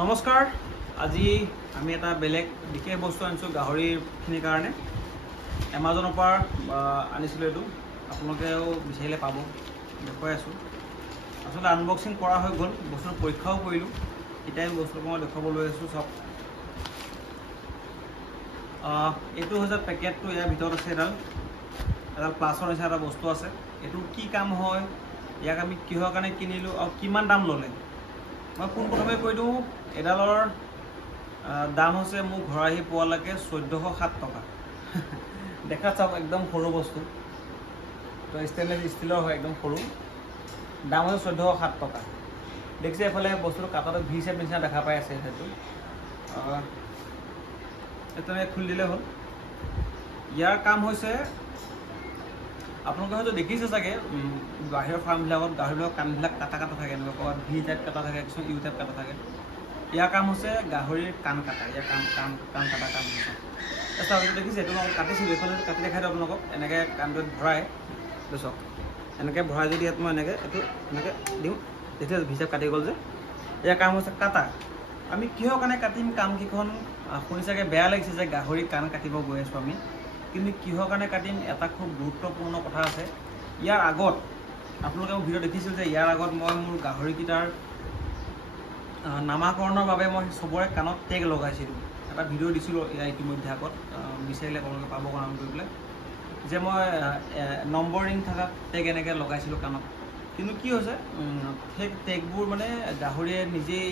নমস্কাৰ আজি আমি এটা বেলেগ বিশেষ বস্তু আনিছোঁ গাহৰিখিনিৰ কাৰণে এমাজনৰ পৰা আনিছিলোঁ এইটো আপোনালোকেও বিচাৰিলে পাব দেখুৱাই আছোঁ আচলতে আনবক্সিং কৰা হৈ গ'ল বস্তুটো পৰীক্ষাও কৰিলোঁ এতিয়া বস্তুটো মই দেখুৱাব লৈ আছোঁ চব এইটো হৈছে পেকেটটো ইয়াৰ ভিতৰত আছে এডাল প্লাছৰ নিচিনা এটা বস্তু আছে এইটো কি কাম হয় ইয়াক আমি কিহৰ কাৰণে কিনিলোঁ আৰু কিমান দাম ল'লে মই পোনপ্ৰথমে কৈ দিওঁ এডালৰ দাম হৈছে মোৰ ঘৰ আহি পোৱালৈকে 1407 টকা দেখাত চাওক একদম সৰু বস্তু তো ষ্টেইনলেছ ষ্টিলৰ হয় একদম সৰু দাম হৈছে 1407 টকা দেখিছে এফালে বস্তুটো কাটাটো ভি শেপ নিচিনা দেখা পাই আছে সেইটো তেনেকৈ খুলি দিলে হ'ল ইয়াৰ কাম হৈছে আপোনালোকে হয়তো দেখিছে চাগে বাহিৰৰ ফাৰ্মবিলাকত গাহৰিবিলাকৰ কাণবিলাক কাটা থাকে এনেকুৱা ক'ৰবাত ভি টাইপ কাটা থাকে কিছুমান ইউ টাইপ কাটা থাকে ইয়াৰ কাম হৈছে গাহৰিৰ কাণ কাটা ইয়াৰ কাণ কাটা কাম হৈছে চাওক এইটো দেখিছে এইটো মই কাটিছিলোঁ এইফালে কাটি দেখাই দিওঁ আপোনালোকক এনেকৈ কাণটোত ভৰাই চাওক এনেকৈ ভৰাই যদি ইয়াত মই এনেকৈ এইটো এনেকৈ দিওঁ তেতিয়া ভি টাইপ কাটি গ'ল যে ইয়াৰ কাম হৈছে কাটা আমি কিহৰ কাৰণে কাটিম কামকেইখন শুনি চাগে বেয়া লাগিছে যে গাহৰি কাণ কাটিব গৈ আছোঁ আমি কিন্তু কিহৰ কাৰণে কাটিম এটা খুব গুৰুত্বপূৰ্ণ কথা আছে ইয়াৰ আগত আপোনালোকে মোৰ ভিডিঅ' দেখিছিল যে ইয়াৰ আগত মই মোৰ গাহৰিকেইটাৰ নামাকৰণৰ বাবে মই চবৰে কাণত টেগ লগাইছিলোঁ এটা ভিডিঅ' দিছিলোঁ ইয়াৰ ইতিমধ্যে আগত বিচাৰিলে আপোনালোকে পাব কাম কৰি পেলাই যে মই নম্বৰিং থকা টেগ এনেকৈ লগাইছিলোঁ কাণত কিন্তু কি হৈছে সেই টেগবোৰ মানে গাহৰিয়ে নিজেই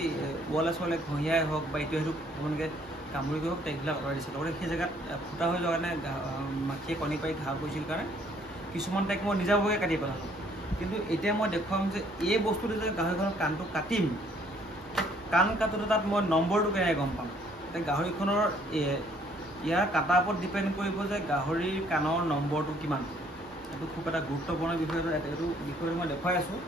ওৱালে চোৱালে ঘঁহিয়াই হওক বা ইটো সেইটো এনেকৈ কামুৰি গৈ হওক টেগবিলাক আঁতৰাই দিছিল লগতে সেই জেগাত ফুটা হৈ যোৱাৰ কাৰণে মাখিয়ে কণী পাৰি ঘাঁহ পৰিছিল কাৰণে কিছুমান টেগ মই নিজাববীয়াকৈ কাটি পেলালোঁ কিন্তু এতিয়া মই দেখুৱাম যে এই বস্তুটো যে গাহৰিখনৰ কাণটো কাটিম কাণ কাটোতে তাত মই নম্বৰটো কেনেকৈ গম পাম এতিয়া গাহৰিখনৰ ইয়াৰ কাটাৰ ওপৰত ডিপেণ্ড কৰিব যে গাহৰিৰ কাণৰ নম্বৰটো কিমান এইটো খুব এটা গুৰুত্বপূৰ্ণ বিষয় এইটো বিষয়টো মই দেখুৱাই আছোঁ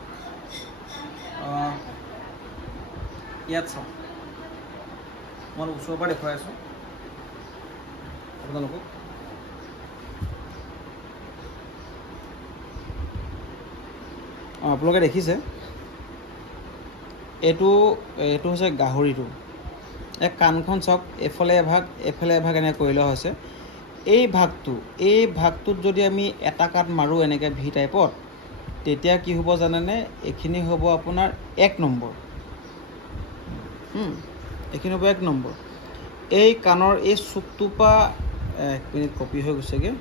ইয়াত চাওক মই ওচৰৰ পৰা দেখুৱাই আছোঁ আপোনালোকক আপোনালোকে দেখিছে এইটো হৈছে গাহৰিটো এই কাণখন চাওক এফালে এভাগ এনেকৈ কৰি লোৱা হৈছে এই ভাগটোত যদি আমি এটা কাট মাৰোঁ এনেকৈ ভি টাইপত তেতিয়া কি হ'ব জানেনে এইখিনি হ'ব আপোনাৰ 1 নম্বৰ এইখিনি হ'ব 1 নম্বৰ এই কাণৰ এই চুকটোৰ পৰা এক মিনিট কপি হৈ গৈছেগৈ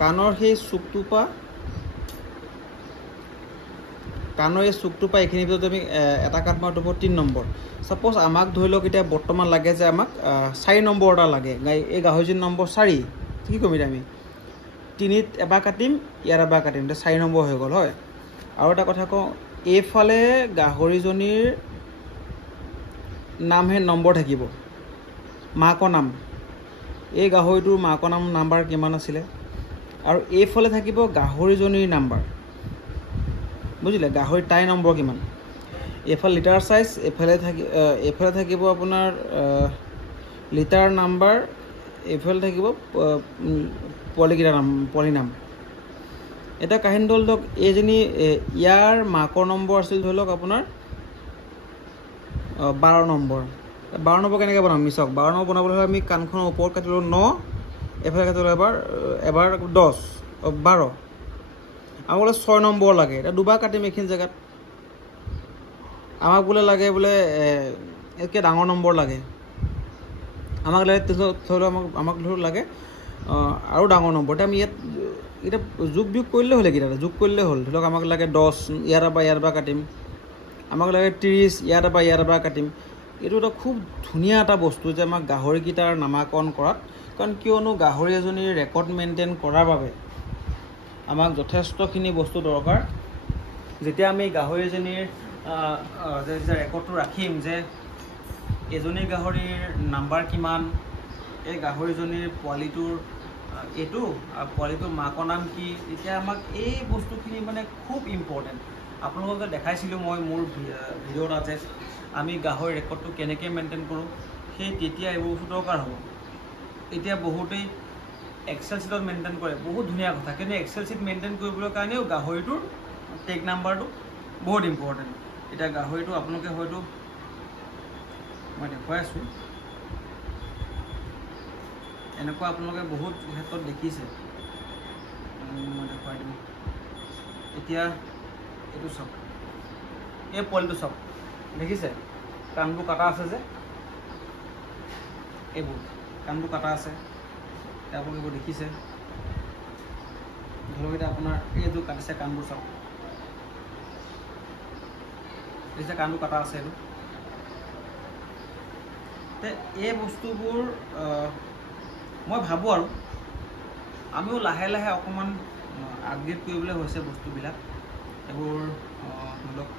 কাণৰ সেই চুকটোৰ পৰা এইখিনিৰ ভিতৰত আমি এটা কাট মাৰোঁ হ'ব 3 নম্বৰ ছাপ'জ আমাক ধৰি লওক এতিয়া বৰ্তমান লাগে যে আমাক 4 নম্বৰ এটা লাগে এই গাহৰিজনীৰ নম্বৰ 4 কি কৰিম এতিয়া আমি 3ত এবাৰ কাটিম ইয়াত এবাৰ কাটিম এতিয়া 4 নম্বৰ হৈ গ'ল হয় আৰু এটা কথা কওঁ এইফালে গাহৰিজনীৰ নামহে নম্বৰ থাকিব মাকৰ নাম এই গাহৰিটোৰ মাকৰ নাম্বাৰ কিমান আছিলে আৰু এইফালে থাকিব গাহৰিজনীৰ নাম্বাৰ বুজিলে গাহৰি তাই নম্বৰ কিমান এইফালে লিটাৰ চাইজ এইফালে থাকিব আপোনাৰ লিটাৰ নাম্বাৰ এইফালে থাকিব পোৱালি নাম এটা কাহিনী হ'ল ধৰক এইজনী ইয়াৰ মাকৰ নম্বৰ আছিল ধৰি লওক আপোনাৰ 12 নম্বৰ কেনেকৈ বনাম আমি চাওক 12 নম্বৰ বনাবলৈ হ'লে আমি কাণখনৰ ওপৰত কাটিলোঁ 9 এফালে কাটিলোঁ এবাৰ 10 12 আমাক বোলে 6 নম্বৰ লাগে এতিয়া দুবাৰ কাটিম এইখিনি জেগাত আমাক বোলে লাগে বোলে একে ডাঙৰ নম্বৰ লাগে আমাক লাগে ধৰি লওক আমাক ধৰি লাগে আৰু ডাঙৰ নম্বৰ এতিয়া আমি এতিয়া যোগ কৰিলে হ'ল এইকেইটা যোগ কৰিলে হ'ল ধৰি লওক আমাক লাগে 10 ইয়াৰ পৰা কাটিম আমাক লাগে 30 ইয়াৰ পৰা কাটিম এইটো এটা খুব ধুনীয়া এটা বস্তু যে আমাক গাহৰিকেইটাৰ নামাকৰণ কৰাত কাৰণ কিয়নো গাহৰি এজনীৰ ৰেকৰ্ড মেইনটেইন কৰাৰ বাবে আমাক যথেষ্টখিনি বস্তু দৰকাৰ যেতিয়া আমি গাহৰি এজনীৰ ৰেকৰ্ডটো ৰাখিম যে এজনী গাহৰিৰ নাম্বাৰ কিমান এই গাহৰিজনীৰ পোৱালিটোৰ এইটো আৰু পোৱালিটোৰ মাকৰ নাম কি এতিয়া আমাক এই বস্তুখিনি মানে খুব ইম্পৰ্টেণ্ট আপোনালোকক দেখাইছিলোঁ মই মোৰ ভিডিঅ'ত আছে আমি গাহৰি ৰেকৰ্ডটো কেনেকৈ মেইনটেইন কৰোঁ তেতিয়া এইবোৰ বস্তু দৰকাৰ হ'ব এতিয়া বহুতেই এক্সেল ছিটত মেইনটেইন কৰে বহুত ধুনীয়া কথা কিন্তু এক্সেল ছিট মেইনটেইন কৰিবলৈ কাৰণেও গাহৰিটোৰ টেগ নাম্বাৰটো বহুত ইম্পৰ্টেণ্ট এতিয়া গাহৰিটো আপোনালোকে হয়তো মই দেখুৱাই আছোঁ, এনেকুৱা আপোনালোকে বহুত ক্ষেত্ৰত দেখিছে, মই দেখুৱাই দিম। এতিয়া এইটো চাওক, এই পোৱালিটো চাওক, দেখিছে কাণবোৰ কাটা আছে যে, এইবোৰ কাণবোৰ কাটা আছে, আপোনালোকে এইবোৰ দেখিছে। ধৰক এতিয়া আপোনাৰ এইটো কাটিছে কাণবোৰ চাওক, দেখিছে কাণবোৰ কাটা আছে এইটো। এই বস্তুবোৰ মই ভাবোঁ আৰু আমিও লাহে লাহে অকণমান আপগ্ৰেড কৰিবলৈ হৈছে বস্তুবিলাক। এইবোৰ ধৰি লওক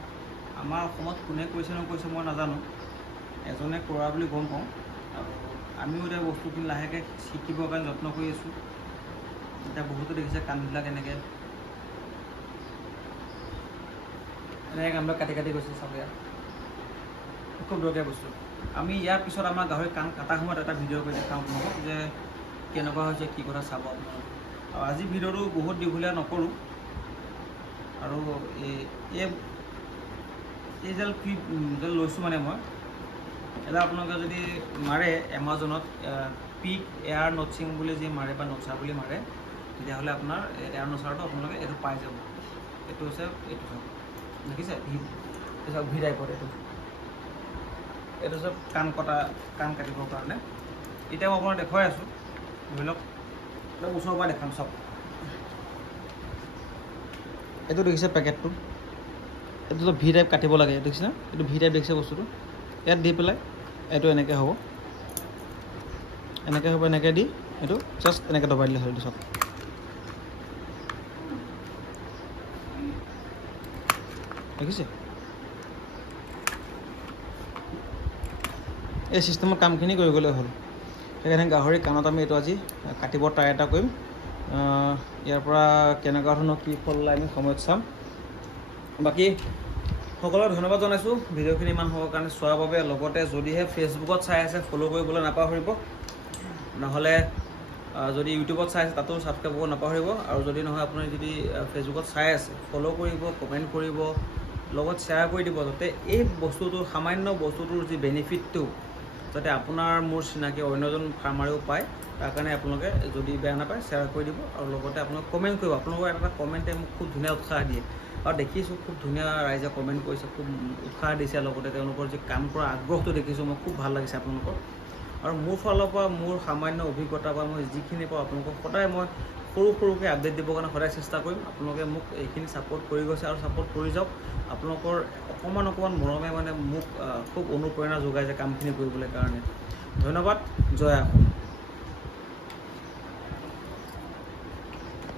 আমাৰ অসমত কোনে কৰিছে নকৰিছে মই নাজানো, এজনে কৰা বুলি গম পাওঁ, আৰু আমিও এতিয়া বস্তুখিনি লাহেকৈ শিকিবৰ কাৰণে যত্ন কৰি আছোঁ। এতিয়া বহুতো দেখিছে কাণবিলাক এনেকৈ কাণবিলাক কাটি কাটি গৈছে, চাব ইয়াত খুব দৰকাৰী বস্তু। আমি ইয়াৰ পিছত আমাৰ গাহৰি কাণ কাটা সময়ত এটা ভিডিঅ' কৰি দেখাওঁ আপোনালোকক যে কেনেকুৱা হৈছে, কি কথা চাব আপোনালোক। আৰু আজি ভিডিঅ'টো বহুত দীঘলীয়া নকৰোঁ, আৰু এইডাল ক্লিপ লৈছোঁ মানে মই এডাল আপোনালোকে যদি মাৰে এমাজনত পিক এয়াৰ নটচিং বুলি যি মাৰে বা নচা বুলি মাৰে, তেতিয়াহ'লে আপোনাৰ এয়াৰ নচাৰটো আপোনালোকে এইটো পাই যাব। এইটো হৈছে এইটো চাওক, দেখিছে এইটো চাওক ভি টাইপৰ, এইটো চব কাণ কাটিবৰ কাৰণে। এতিয়া মই আপোনাক দেখুৱাই আছোঁ, ধৰি লওক ওচৰৰ পৰা দেখাম চাওক। এইটো দেখিছে পেকেটটো, এইটো চব ভি টাইপ কাটিব লাগে, দেখিছে না, এইটো ভি টাইপ দেখিছে বস্তুটো, ইয়াত দি পেলাই এইটো এনেকৈ হ'ব, এনেকৈ হ'ব, এনেকৈ দি এইটো জাষ্ট এনেকৈ দবাই দিলে হয়। এইটো চব দেখিছে, এই চিষ্টেমত কামখিনি কৰি গ'লে হ'ল। সেইকাৰণে গাহৰি কাণত আমি এইটো আজি কাটিব ট্ৰাই এটা কৰিম। ইয়াৰ পৰা কেনেকুৱা ধৰণৰ কি ফল ওলাই আমি সময়ত চাম। বাকী সকলোকে ধন্যবাদ জনাইছোঁ ভিডিঅ'খিনি ইমান সময়ৰ কাৰণে চোৱাৰ বাবে। লগতে যদিহে ফেচবুকত চাই আছে ফ'ল' কৰিবলৈ নাপাহৰিব, নহ'লে যদি ইউটিউবত চাই আছে তাতো ছাবস্ক্ৰাইব কৰিব নাপাহৰিব। আৰু যদি নহয় আপুনি যদি ফেচবুকত চাই আছে ফ'ল' কৰিব, কমেণ্ট কৰিব, লগত শ্বেয়াৰ কৰি দিব, যাতে এই বস্তুটো সামান্য বস্তুটোৰ যি বেনিফিটটো যাতে আপোনাৰ মোৰ চিনাকি অন্যজন ফাৰ্মাৰেও পায়, তাৰ কাৰণে আপোনালোকে যদি বেয়া নাপায় শ্বেয়াৰ কৰি দিব। আৰু লগতে আপোনালোকে কমেণ্ট কৰিব, আপোনালোকৰ এটা কমেণ্টে মোক খুব ধুনীয়া উৎসাহ দিয়ে। আৰু দেখিছোঁ খুব ধুনীয়া ৰাইজে কমেণ্ট কৰিছে, খুব উৎসাহ দিছে, লগতে তেওঁলোকৰ যি কাম কৰা আগ্ৰহটো দেখিছোঁ মই, খুব ভাল লাগিছে আপোনালোকৰ। আৰু মোৰ ফালৰ পৰা মোৰ সামান্য অভিজ্ঞতা বা মই যিখিনি পাওঁ আপোনালোকক সদায় মই সৰুকৈ আপডেট দিবৰ কাৰণে সদায় চেষ্টা কৰিম। আপোনালোকে মোক এইখিনি ছাপোৰ্ট কৰি গৈছে আৰু ছাপোৰ্ট কৰি যাওক। আপোনালোকৰ অকণমান মৰমে মানে মোক খুব অনুপ্ৰেৰণা যোগায় যে কামখিনি কৰিবলৈ কাৰণে। ধন্যবাদ, জয় অসম।